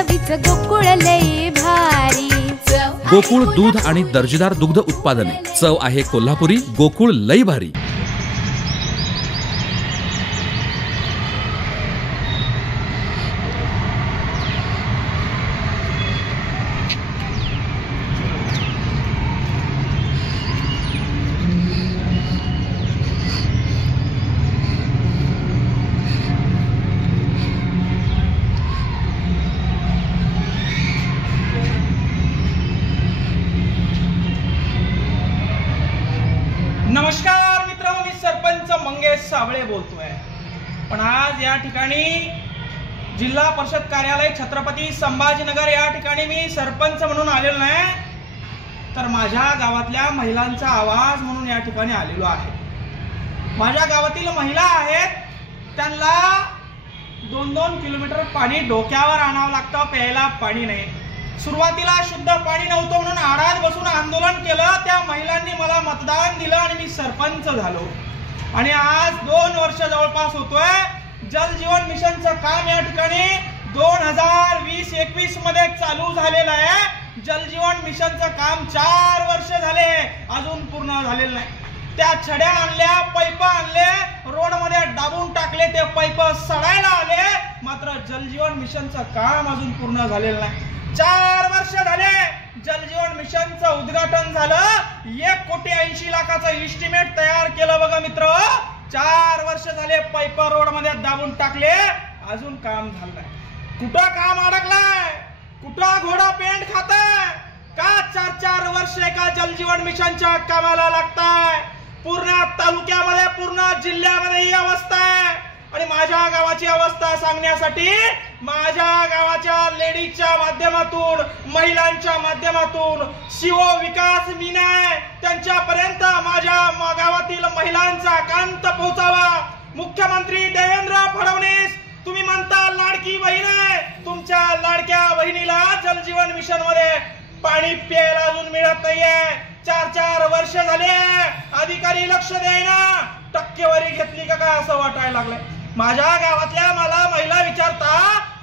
चवीच गोकुळ लई भारी. गोकुळ दूध आणि दर्जेदार दुग्ध उत्पादने. चव आहे कोल्हापुरी. गोकुळ लई भारी. नमस्कार मित्रांनो, मी सरपंच मंगेश साबळे बोलतोय. पण आज या ठिकाणी जिल्हा परिषद कार्यालय छत्रपती संभाजीनगर या ठिकाणी मी सरपंच म्हणून आलेलो नाही, तर माझ्या गावातल्या महिलांचा आवाज म्हणून या ठिकाणी आलेलो आहे. माझ्या गावातील महिला आहेत, त्यांना 2-2 किलोमीटर पाणी डोक्यावर आणावं लागतं, प्यायला पाणी नाही. सुरुवातीला शुद्ध पाणी नव्हतं म्हणून आडात बसून आंदोलन केलं. त्या महिलांनी मला मतदान दिलं आणि मी सरपंच झालो. आणि आज 2 वर्ष जवळपास होतोय. जल जीवन मिशनचं काम या ठिकाणी 2020-21 मध्ये चालू झालेलं आहे. जल जीवन मिशनचं काम 4 वर्ष झाले, अजून पूर्ण झालेलं नाही. त्या छड्या आणल्या, पैप आणले, रोड मध्ये दाबून टाकले, ते पैप सडायला आले, मात्र जल जीवन मिशनचं काम अजून पूर्ण झालेलं नाही. 4 वर्ष झाले जल जीवन मिशनचं उद्घाटन झालं. 1,80,00,000चं इस्टिमेट तयार केलं बघा मित्र. 4 वर्ष झाले पैप रोड मध्ये दाबून टाकले, अजून काम झालं नाही. कुठं काम अडकलाय? कुठं घोडा पेंट खाताय? का 4-4 वर्ष एका जल जीवन मिशनच्या कामाला लागताय? पूर्ण तालुक्यामध्ये, पूर्ण जिल्ह्यामध्ये ही अवस्था आहे. आणि माझ्या गावाची अवस्था सांगण्यासाठी माझ्या गावाच्या लेडीजच्या माध्यमातून, महिलांच्या माध्यमातून शिव विकास मीना त्यांच्यापर्यंत माझ्या गावातील महिलांचा कांत पोहोचावा. मुख्यमंत्री देवेंद्र फडणवीस, तुम्ही म्हणता लाडकी बहीण आहे, तुमच्या लाडक्या बहिणीला जल जीवन मिशन मध्ये पाणी प्यायला अजून मिळत नाहीये. 4-4 वर्ष झाले, अधिकारी लक्ष देईना. टक्केवारी घेतली का काय असं वाटायला लागलंय. माझ्या गावातल्या मला महिला विचारता,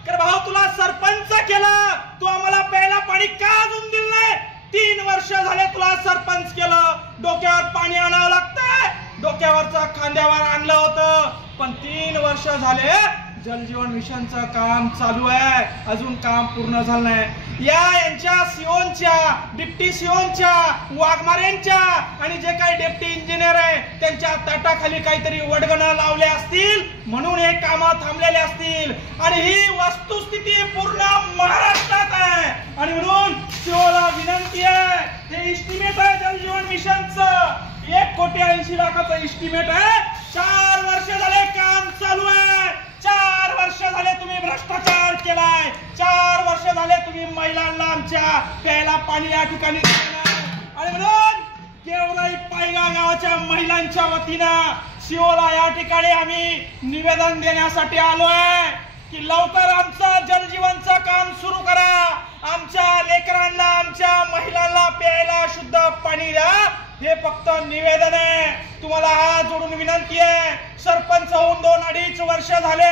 भाऊ तुला सरपंच केलं, तू आम्हाला प्यायला पाणी का अजून दिलं नाही? 3 वर्ष झाले तुला सरपंच केलं, डोक्यावर पाणी आणावं लागतंय. डोक्यावरचं खांद्यावर आणलं होतं, पण 3 वर्ष झाले जल जीवन मिशनचं काम चालू आहे, अजून काम पूर्ण झालं नाही. यांच्या सीओनच्या, डिप्टी सीओनच्या, वाघमारेंच्या आणि जे काही डेप्टी इंजिनियर आहे त्यांच्या ताटाखाली काहीतरी वडगणं लावले असतील, म्हणून हे काम थांबलेले असतील. आणि ही वस्तुस्थिती पूर्ण महाराष्ट्रात आहे. आणि म्हणून सीओला विनंती आहे, हे इस्टिमेट आहे जल जीवन मिशनचं, 1,80,00,000चं इस्टिमेट आहे. 4 वर्ष झाले काम चालू आहे. 4 वर्ष झाले तुम्ही भ्रष्टाचार केलाय. 4 वर्ष झाले तुम्ही महिलांना आमच्या प्यायला पाणी या ठिकाणी आणि म्हणून केवढाही पायगा गावाच्या महिलांच्या वतीनं शिवला या ठिकाणी आम्ही निवेदन देण्यासाठी आलोय की लवकर आमचं जलजीवनचं काम सुरू करा. आमच्या लेकरांना, आमच्या महिलांना प्यायला शुद्ध पाणी द्या. हे फक्त निवेदन आहे. तुम्हाला हात जोडून विनंती आहे. सरपंच होऊन 2-2.5 वर्ष झाले,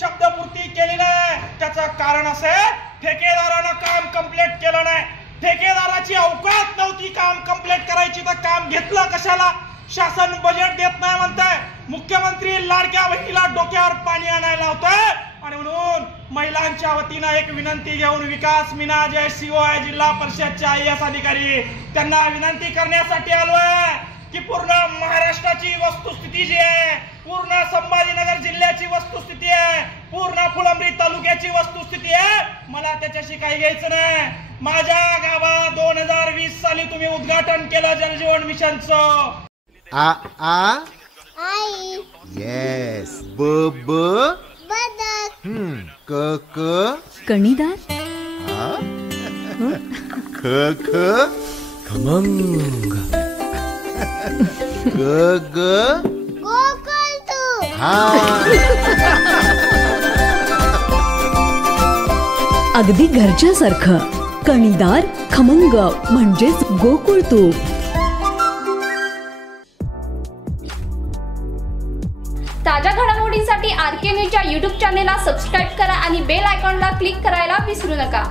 शब्दपूर्ती केली नाही. त्याचं कारण असे, ठेकेदारानं काम कंप्लीट केलं नाही. ठेकेदाराची अवकात नव्हती काम कंप्लीट करायची, तर काम घेतलं कशाला? शासन बजेट देत नाही म्हणताय. मुख्यमंत्री लाडक्या बहिणीला डोक्यावर पाणी आणायला लावतोय. आणि म्हणून महिलांच्या वतीनं एक विनंती घेऊन विकास मीना जे सीओ आहे जिल्हा परिषदच्या IAS अधिकारी, त्यांना विनंती करण्यासाठी आलोय की पूर्ण महाराष्ट्राची वस्तुस्थिती जी आहे, पूर्ण संभाजीनगर जिल्ह्याची वस्तुस्थिती आहे, पूर्ण फुलंब्री तालुक्याची वस्तुस्थिती आहे, मला त्याच्याशी काही घ्यायचं नाही. माझ्या गावात 2020 साली तुम्ही उद्घाटन केलं जलजीवन मिशनचं. आ आ आई येस ब ब बदक क क कणीदार ख ख खमंग ग ग गोकुळ अगदी घरच्यासारखं कणीदार खमंग म्हणजेच गोकुळ तूप. ताज्या घडामोडींसाठी अपडेट्ससाठी RK न्यूजच्या YouTube चॅनेलला सबस्क्राईब करा आणि बेल आयकॉनला क्लिक करायला विसरू नका.